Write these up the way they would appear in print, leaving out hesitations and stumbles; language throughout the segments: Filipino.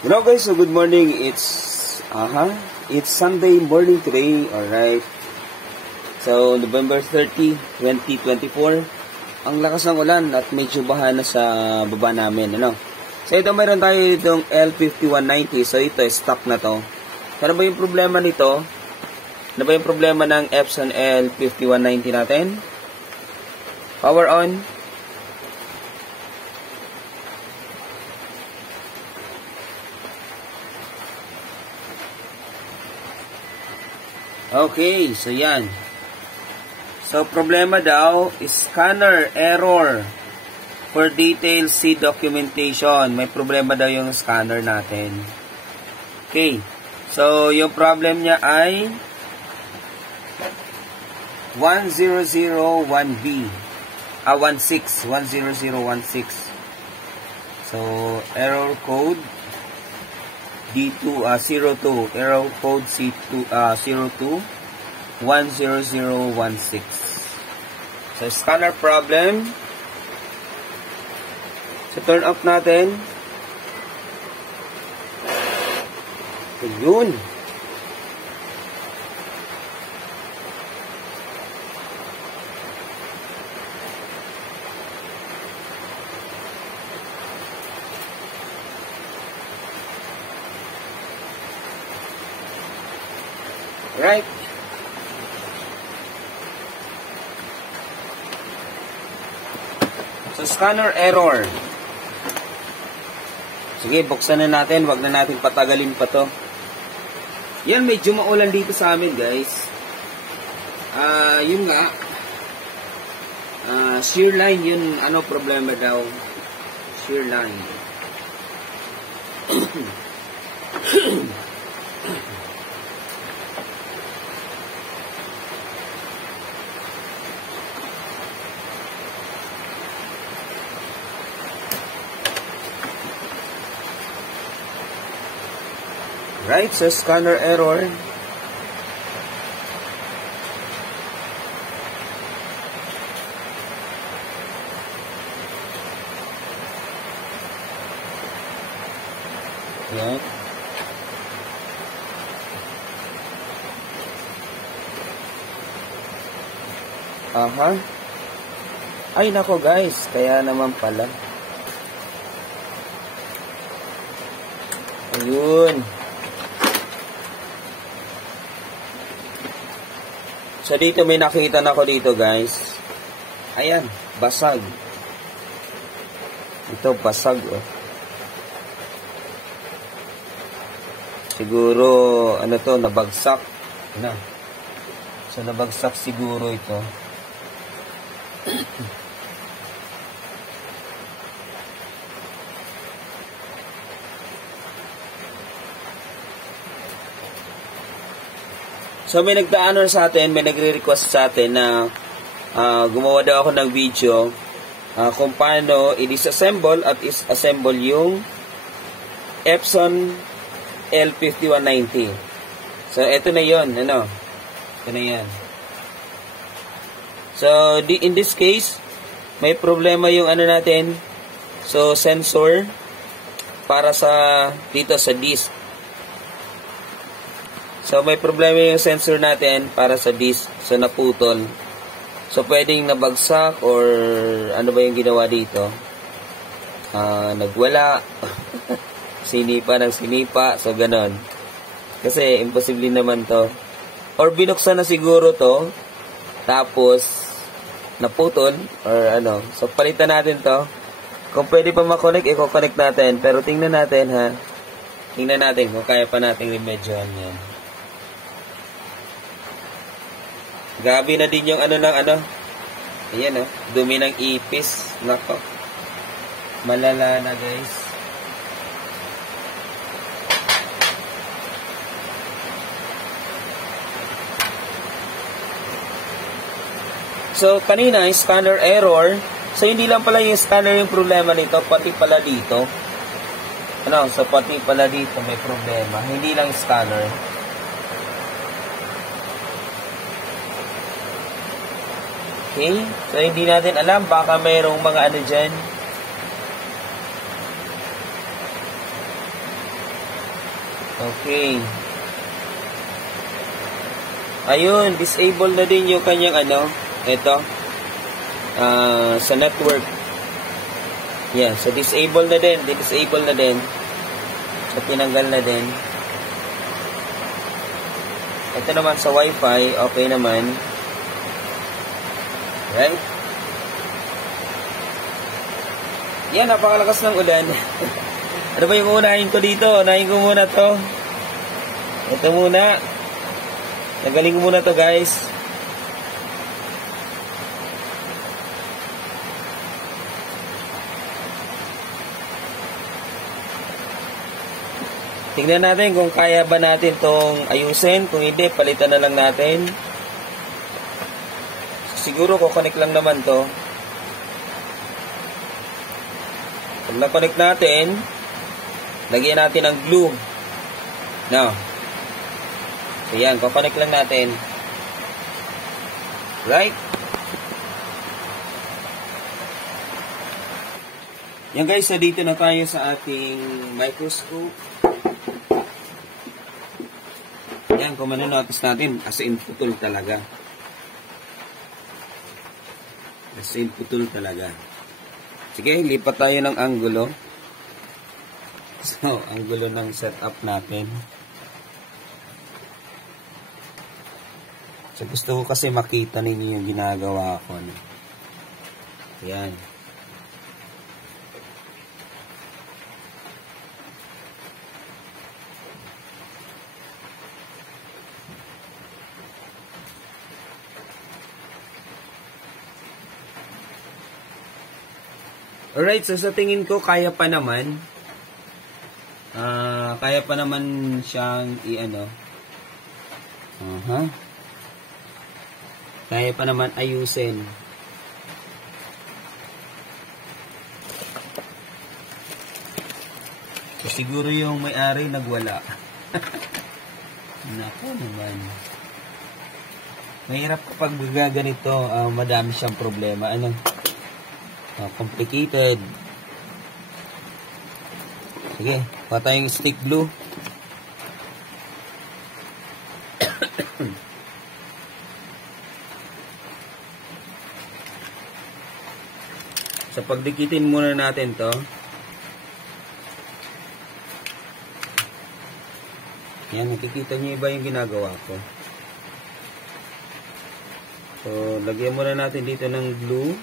Hello guys, so good morning. It's Sunday morning today, alright. So, November 30, 2024. Ang lakas ng ulan at medyo baha na sa baba namin, ano. So, ito mayroon tayo itong L5190. So, ito, stock na to. Ano ba yung problema nito? Ano ba yung problema ng Epson L5190 natin? Power on. Okay, so yan. So, problema daw, scanner error for detail C documentation. May problema daw yung scanner natin. Okay, so yung problem niya ay 1001B. 10016. So, error code D2, 02, error code C2, 02, 10016. So, scanner problem. So, turn off natin. So, yun. Right. So, scanner error. Sige, buksan na natin. Wag na natin patagalin pa to. Yan, medyo maulan dito sa amin, guys. Yun nga. Shear line, yun, ano problema daw? Shear line. Right, so scanner error. Yeah. Ay nako guys, kaya naman pala. Ayun. So, dito may nakita na ako dito, guys. Ayan, basag. Ito, basag, oh. Siguro, ano to, nabagsak. Na. So, nabagsak siguro ito. So, may nagdaanon sa atin, may nagre-request sa atin na gumawa daw ako ng video kung paano i-disassemble at is-assemble yung Epson L5190. So, ito na yun, ano? Ito na yan. So, in this case, may problema yung ano natin. So, sensor para sa, dito sa disk. So, may problema yung sensor natin para sa disk. So, naputol. So, pwedeng nabagsak or ano ba yung ginawa dito? Nagwala. Sinipa ng sinipa. So, ganon. Kasi, imposible naman to. Or binuksan na siguro to. Tapos, naputol. Or ano. So, palitan natin to. Kung pwede pa makonect, i-connect natin. Pero, tingnan natin, ha. Tingnan natin kung kaya pa natin remedyohan yan. Gabi na din yung ano ng ano. Ayan o. Dumi ng ipis. Nako. Malala na guys. So, kanina, scanner error. So, hindi lang pala yung scanner yung problema nito. Pati pala dito. Ano? So, pati pala dito may problema. Hindi lang scanner. Okay? So, hindi natin alam. Baka mayroong mga ano dyan. Okay. Ayun, disable na din yung kanyang ito, sa network. Yan, so disable na din, disable na din. So tinanggal na din. Ito naman sa wifi, okay naman. Right? Yan, napakalakas ng ulan. Ano ba yung unahin ko dito? Unahin ko muna to. Ito muna. Nagaling ko muna to, guys. Tingnan natin kung kaya ba natin tong ayusin. Kung hindi, palitan na lang natin. Siguro kukonek lang naman to. Pag na-connect natin, lagyan natin ng glue. Now, so yan, kukonek lang natin. Right? Yan guys, so dito na tayo sa ating microscope. Yan, kung manonotice natin, as in putol talaga. As in putol talaga. Sige, lipat tayo ng anggulo. So, anggulo ng setup natin. So, gusto ko kasi makita ninyo yung ginagawa ko. Yan. Alright, so sa tingin ko, kaya pa naman. Kaya pa naman siyang kaya pa naman ayusin. So, siguro yung may-ari nagwala. Naku naman. Mahirap kapag gaganito, madami siyang problema. Complicated. Sige, kuha tayong stick glue. So, pagdikitin muna natin to. Yan, nakikita niyo iba yung ginagawa ko. So, lagyan muna natin dito ng glue.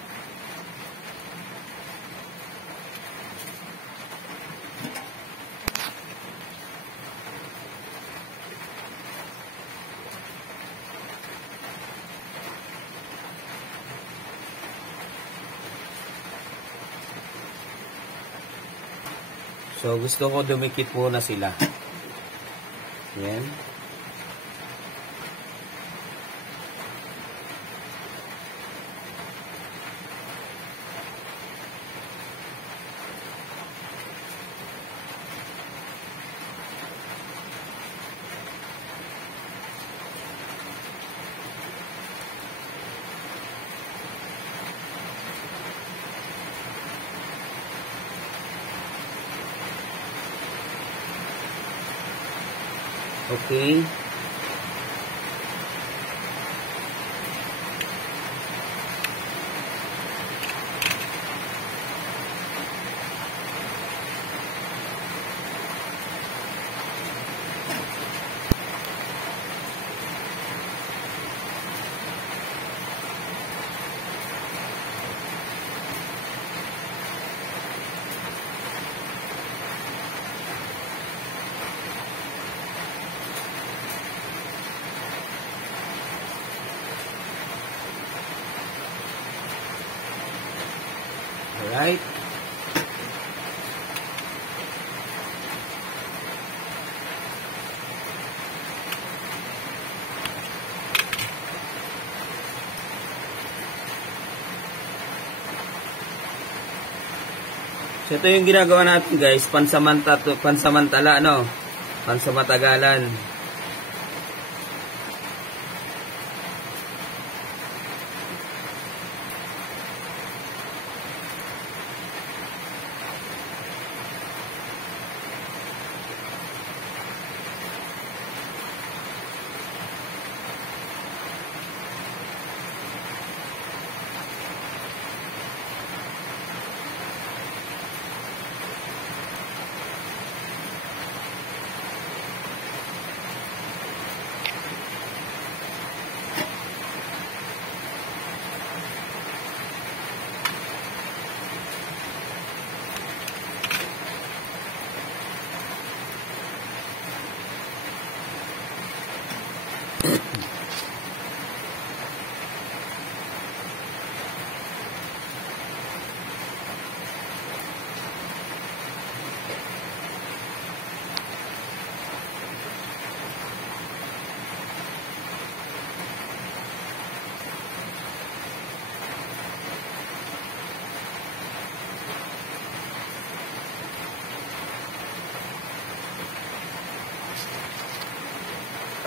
So, gusto ko dumikit muna sila. Yan. Okay. Alright. So, ito yung ginagawa natin guys, pansamantala, pansamatagalan.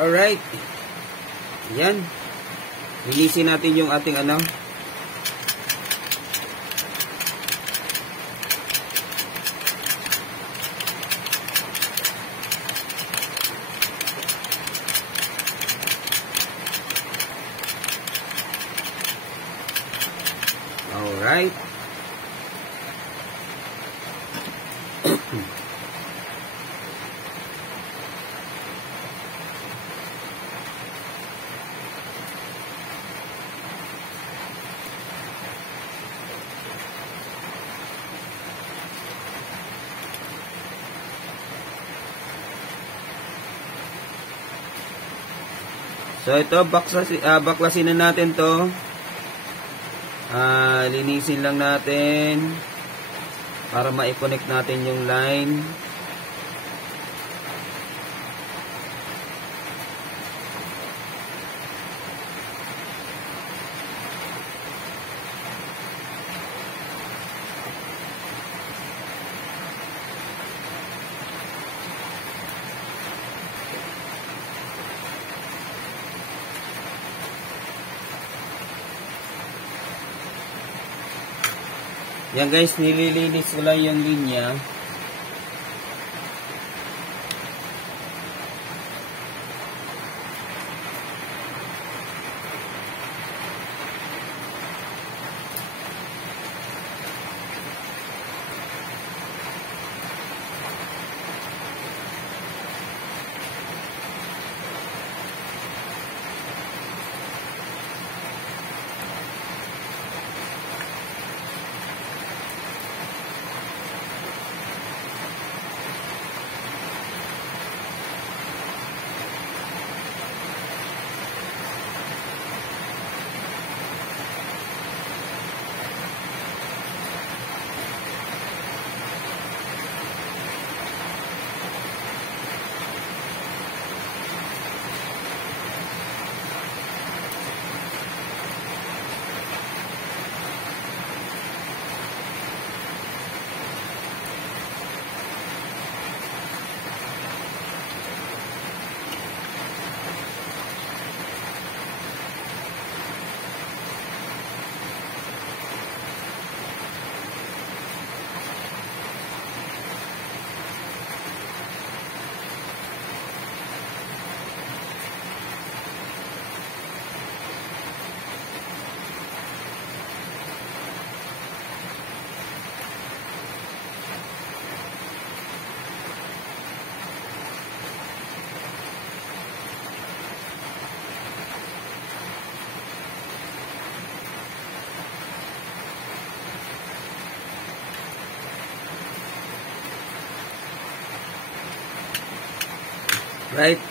Alright. Yan. Linisin natin yung ating ano. Alright. So ito, baklasin na natin to. Linisin lang natin para ma-connect natin yung line. Yan guys, nililinis ko lang yung linya. Right?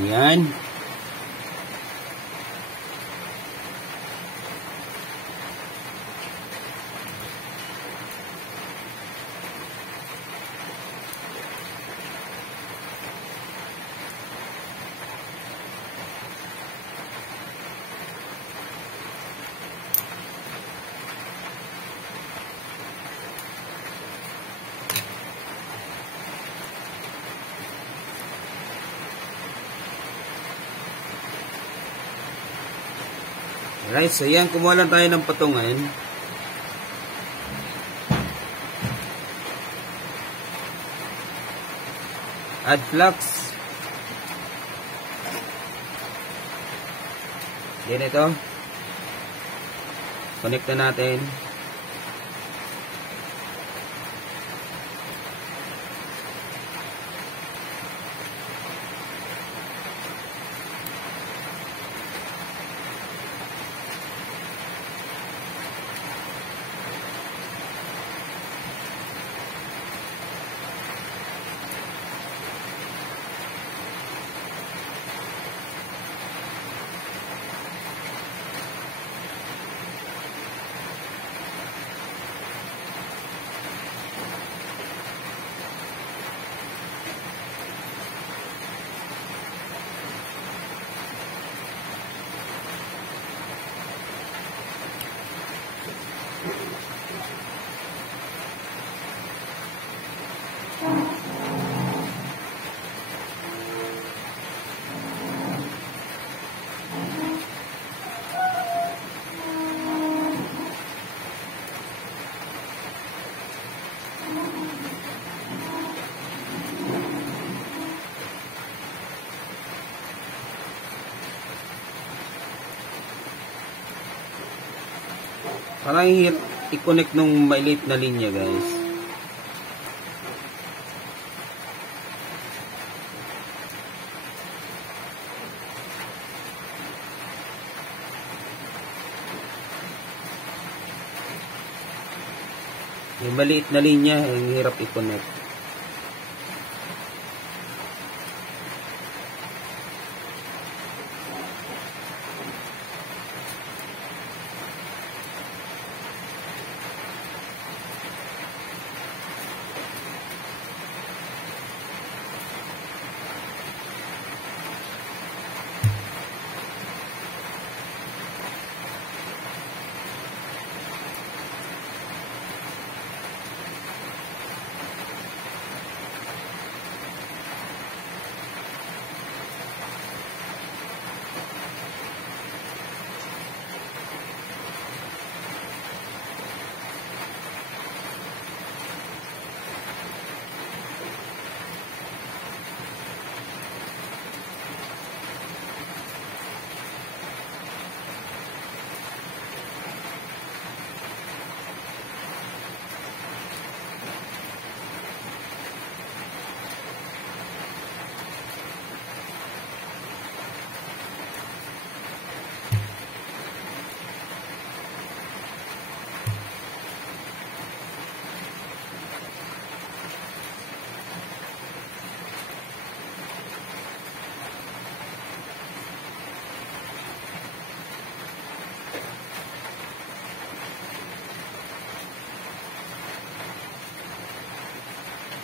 Ayan. Alright, so yan, kumuha lang tayo ng patungan. Add flux. Yan ito. Connect na natin. Parang i-connect nung maliit na linya, guys. Yung maliit na linya, ang hirap i-connect.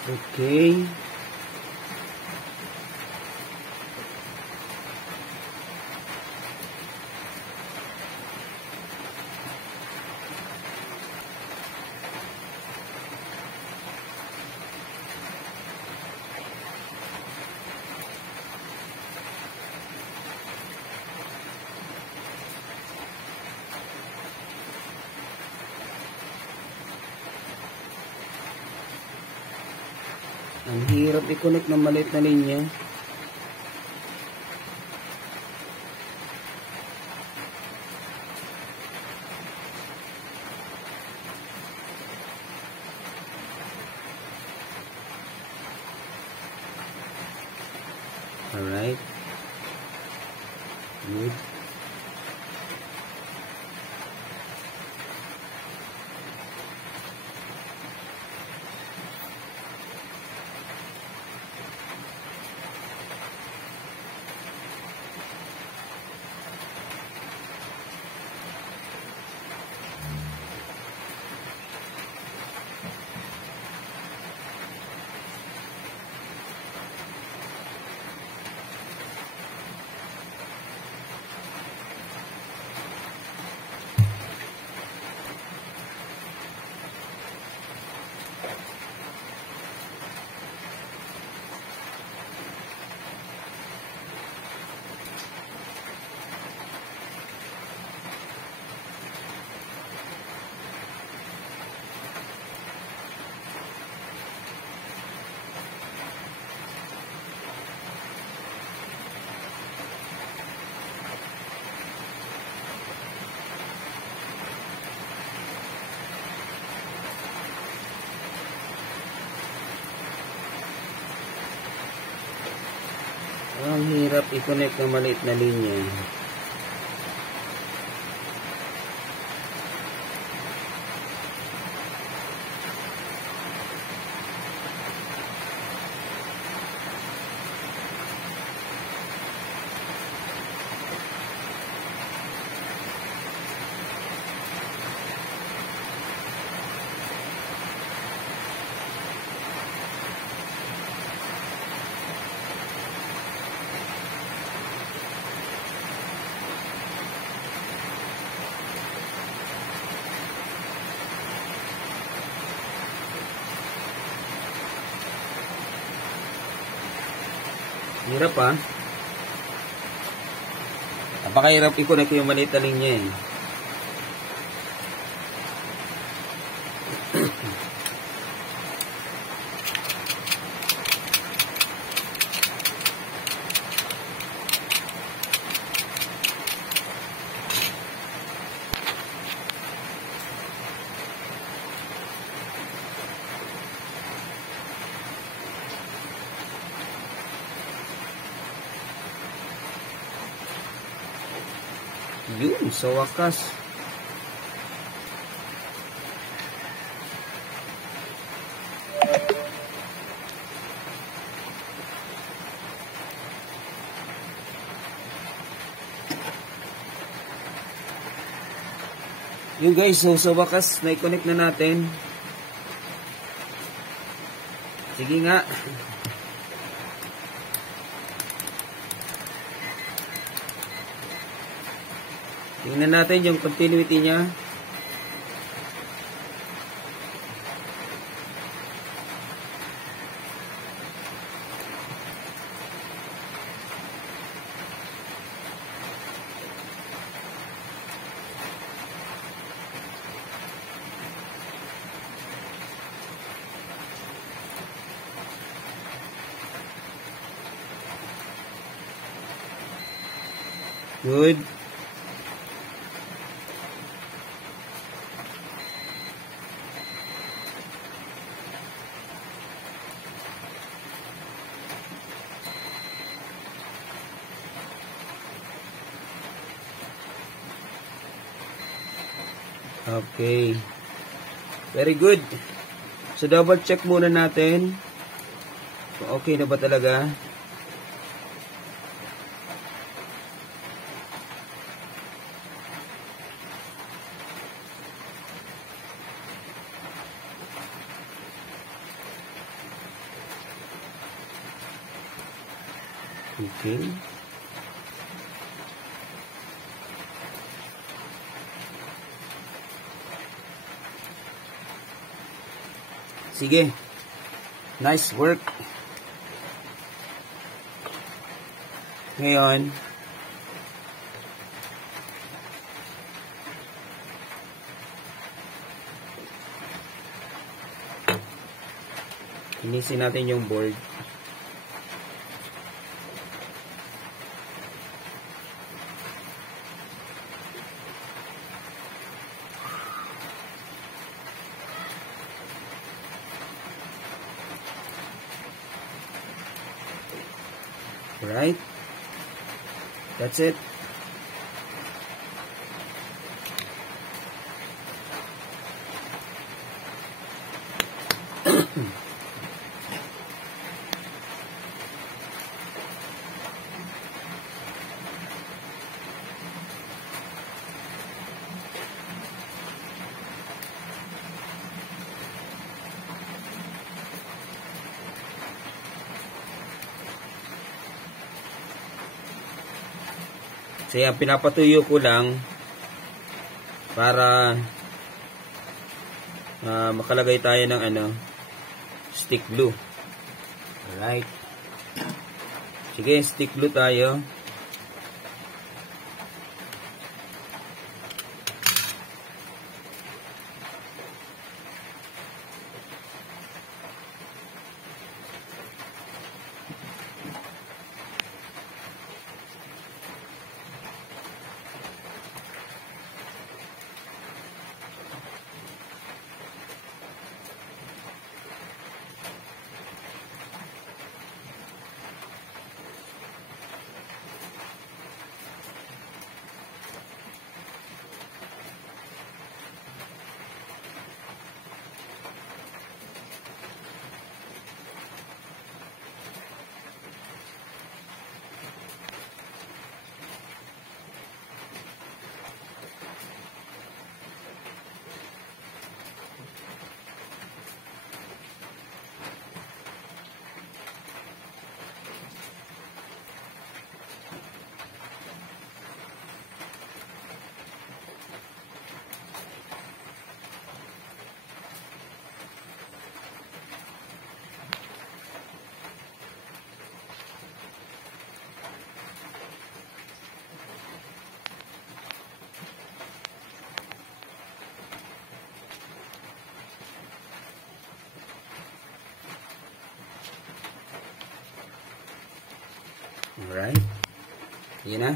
Okay. Ang hirap i-connect ng maliit na linya. Alright. Good. Ang hirap i-connect ng maliit na linya. Hirap ha. Napakahirap i-connect yung maliit na linya eh. Yun, sa wakas. Yun guys, so sa wakas, na-connect na natin. Sige nga. Tingnan natin yung continuity niya. Good. Okay. Very good. So, double check muna natin. So, okay na ba talaga? Okay. Sige. Nice work. Ngayon, inisin natin yung board. Right? That's it. So yan, pinapatuyo ko lang para makalagay tayo ng stick glue. Alright. Sige, stick glue tayo. Alright. Yan na.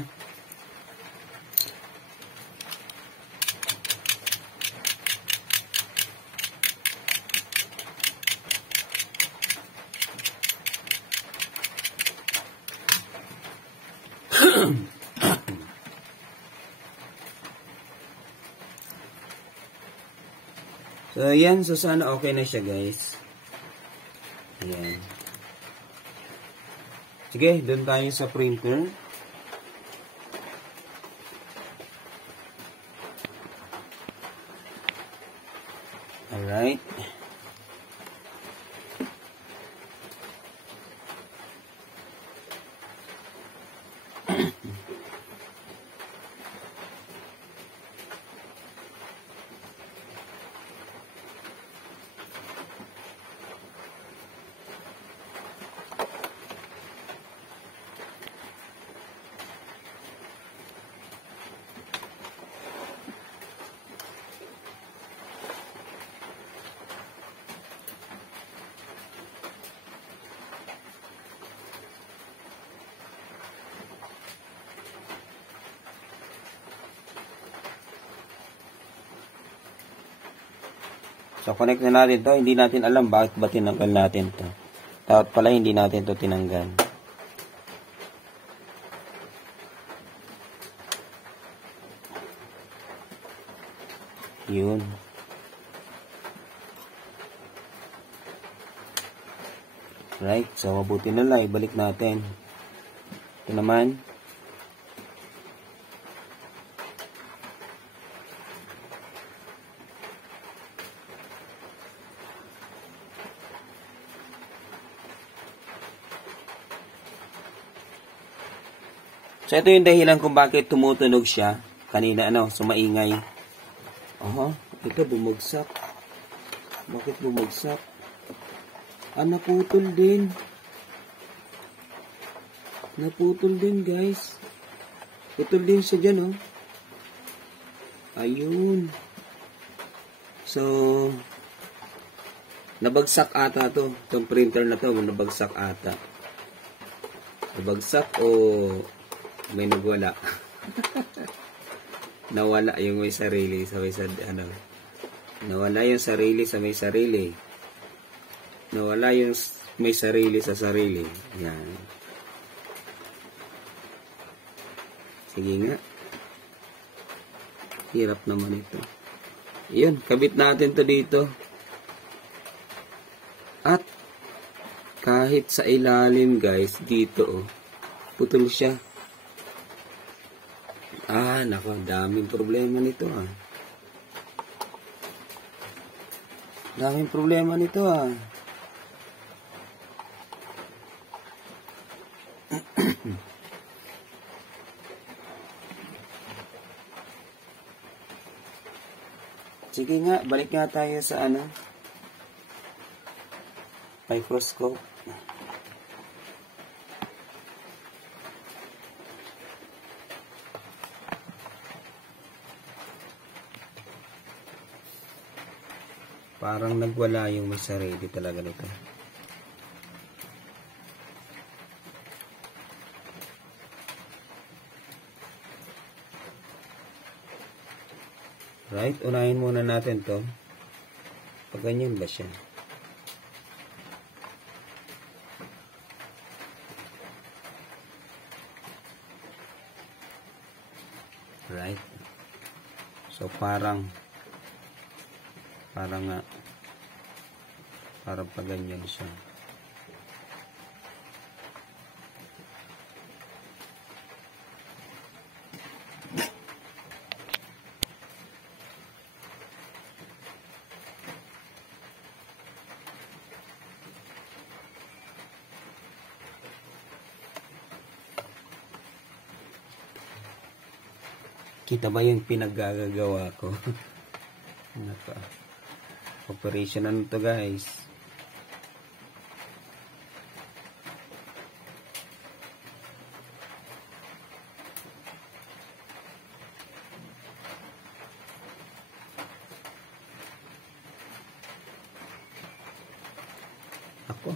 So, yan. So, sana okay na siya, guys. Ayan. Sige, doon tayo sa printer. Alright. So, connect na natin to. Hindi natin alam bakit ba tinanggal natin to. Dapat pala hindi natin to tinanggal. Yun. Right. So, mabuti na lang. Ibalik natin. Ito naman. So, ito yung dahilan kung bakit tumutunog siya. Kanina, sumaingay. Aha, ito bumagsak. Bakit bumagsak? Naputol din. Naputol din, guys. Putol din siya dyan, Ayun. So, nabagsak ata to. Itong printer na to, nabagsak ata. Nabagsak o may nagwala. Nawala yung may sarili sa may nawala yung sarili sa may sarili. Nawala yung may sarili sa sarili. Yan. Sige nga. Hirap naman ito. Yun, kabit natin to dito. At kahit sa ilalim, guys, dito, putol siya. Nako, daming problema nito, Daming problema nito, Sige nga, balik nga tayo sa microscope. Parang nagwala yung may sarili talaga nito. Right? Unahin muna natin to. Pag ganyan ba siya? Right? So, parang pag ganyan siya. Kita ba yung pinaggagawa ko? Operation ano to, guys? Ako.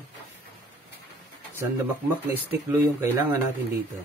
Sandamakmak na stick glue yung kailangan natin dito.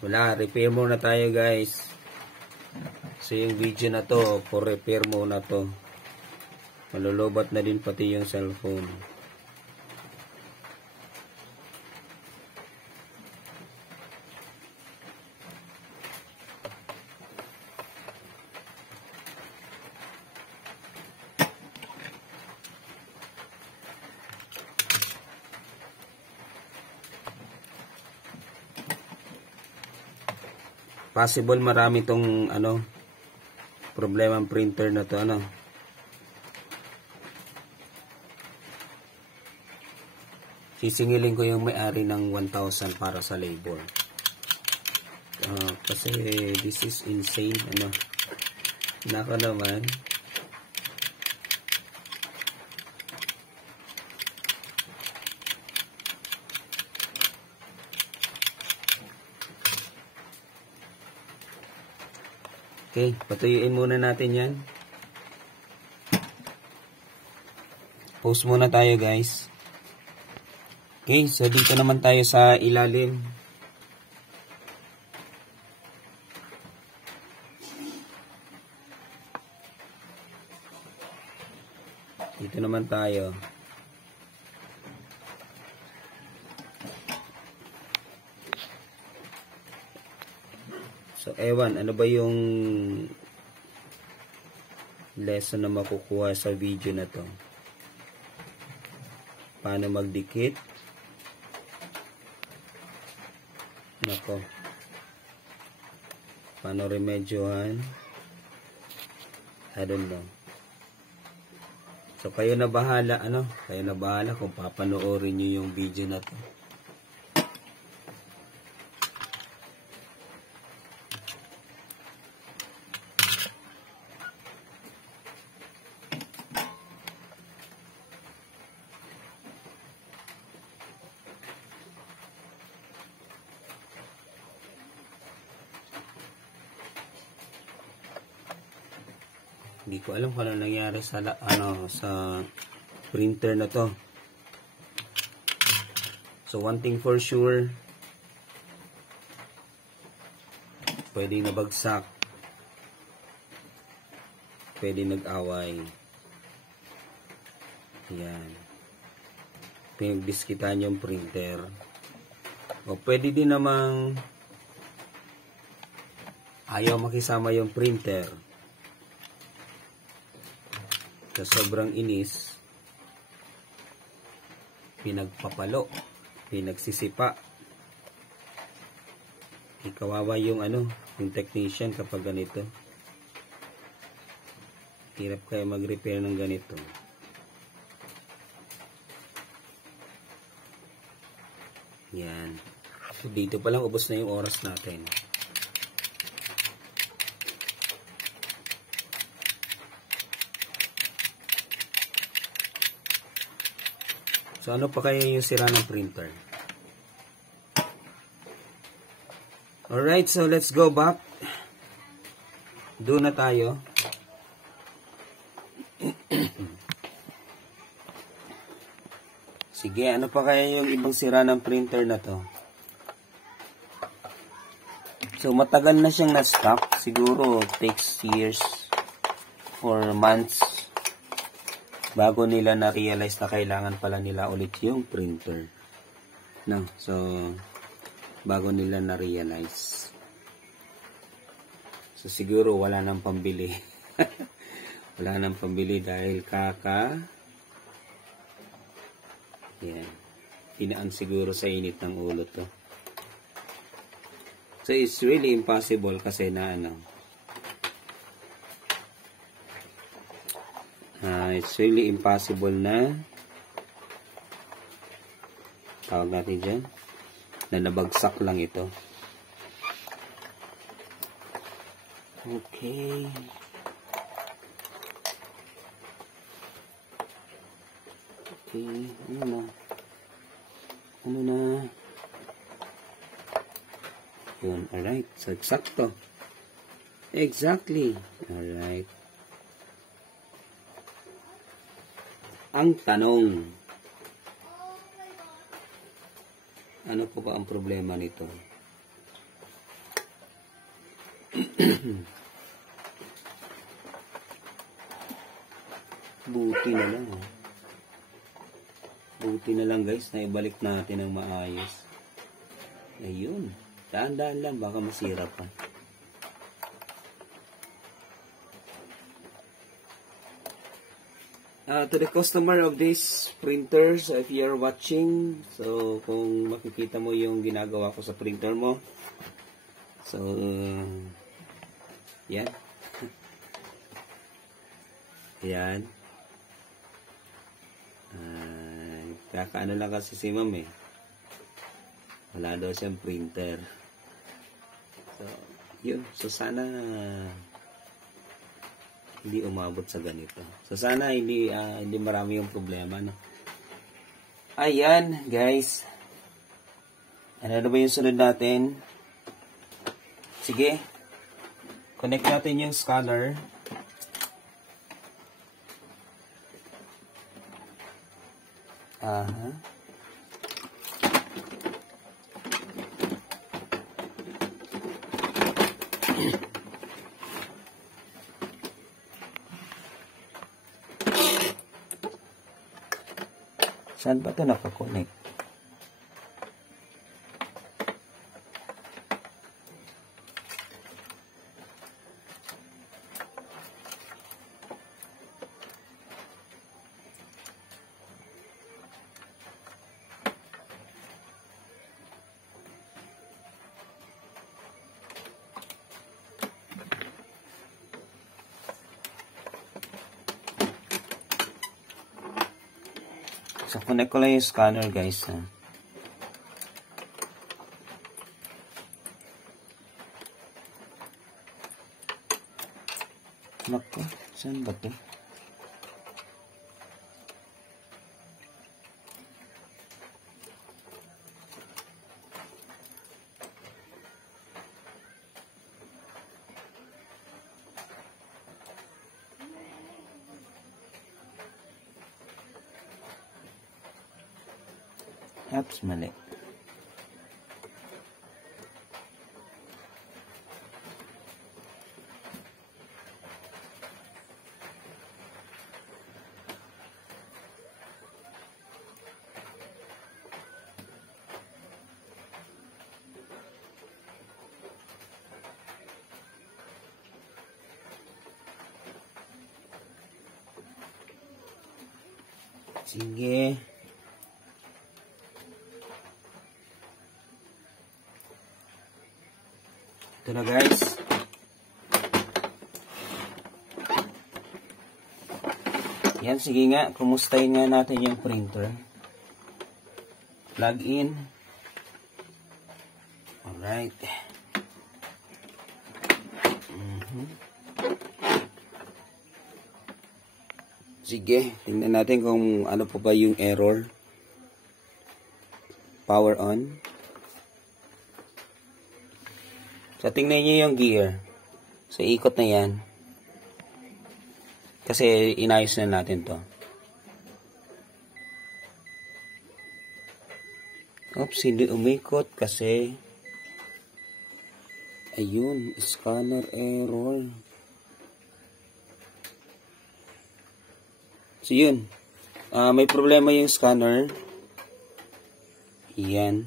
Wala, repair muna tayo guys. So yung video na to, for repair muna to. Malulubat na din pati yung cellphone. Possible marami tong problema ang printer na to Sisingilin ko yung may-ari ng 1,000 para sa labor. Kasi this is insane nako naman. Okay, patuyuin muna natin yan. Pause muna tayo guys. Okay, so dito naman tayo sa ilalim. Dito naman tayo. So, ewan, ano ba yung lesson na makukuha sa video na to? Paano magdikit? Nako. Paano remedyohan? I don't know. So, kayo na bahala, Kayo na bahala kung papanoorin nyo yung video na to. Hindi ko alam kung ano nangyari sa sa printer na to. So one thing for sure, pwedeng nabagsak, pwedeng nag-away. Yan. Pinagdiskitan yung printer. O pwede din namang ayaw makisama yung printer. Sa sobrang inis, pinagpapalo, pinagsisipa. Ikawawa yung yung technician kapag ganito. Hirap kayo mag-repair ng ganito. Yan. So, dito pa lang ubos na yung oras natin. So, ano pa kaya yung sira ng printer? Alright, so let's go back. Doon na tayo. Sige, ano pa kaya yung ibang sira ng printer na to? So, matagal na siyang na-stock. Siguro, takes years or months bago nila na-realize na kailangan pala nila ulit yung printer. No? So, bago nila na-realize. So, siguro wala nang pambili. Wala nang pambili dahil yan. Inaan siguro sa init ng ulo to. So, it's really impossible kasi na it's really impossible na tawag natin dyan na nabagsak lang ito. Okay. Okay. Ano na? Yun. Alright. So, eksakto. Exactly. Alright. Ang tanong, ano po ba ang problema nito? Buti na lang. Buti na lang guys, na ibalik natin ng maayos. Ayun. Daan-daan lang, baka masira pa. To the customer of this printer, so if you are watching, so kung makikita mo yung ginagawa ko sa printer mo, so yan. Yan. Kakaano lang kasi si ma'am eh. Wala daw siyang printer. So, yun. So, sana hindi umabot sa ganito. So, sana hindi marami yung problema, no? Ayan, guys. Ano na ba yung sunod natin? Sige. Connect natin yung scanner. Aha. Saan ba ito nakakonect? So, connect ko lang yung scanner, guys. Ha? Naku, saan ba ito? Apps, mali. Sige. Ito na, guys. Yan, sige nga. Kumustahin nga natin yung printer. Plug in. Alright. Sige. Tingnan natin kung ano pa ba yung error. Power on. So, tingnan nyo yung gear. So, ikot na yan. Kasi, inayos na natin to. Oops, hindi umikot kasi Ayun, scanner error. So yun, may problema yung scanner. Yan.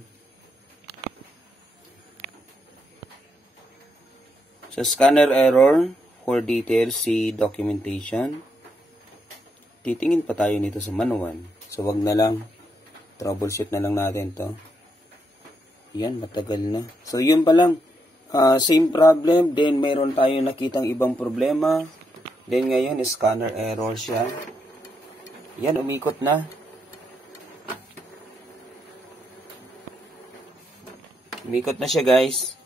So scanner error, for details, see documentation. Titingin pa tayo nito sa manual. So wag na lang, troubleshoot na lang natin to. Yan, matagal na. So yun pa lang, same problem, then mayroon tayo nakitang ibang problema. Then ngayon, scanner error siya. Yan, umikot na. Umikot na siya, guys.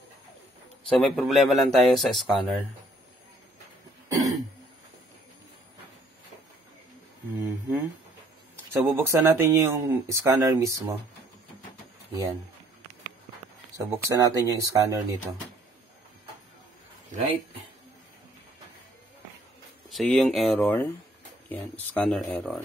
So may problema lang tayo sa scanner. So bubuksan natin yung scanner mismo. Yan. So buksan natin yung scanner nito. Right? So yung error. Yan, scanner error.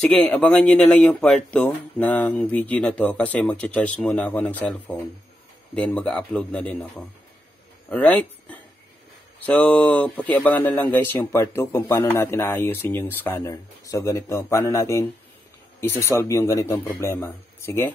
Sige, abangan nyo na lang yung part 2 ng video na to kasi magcha-charge muna ako ng cellphone. Then mag-upload na din ako. Alright? So, pakiabangan na lang guys yung part 2 kung paano natin aayusin yung scanner. So, ganito. Paano natin isosolve yung ganitong problema. Sige?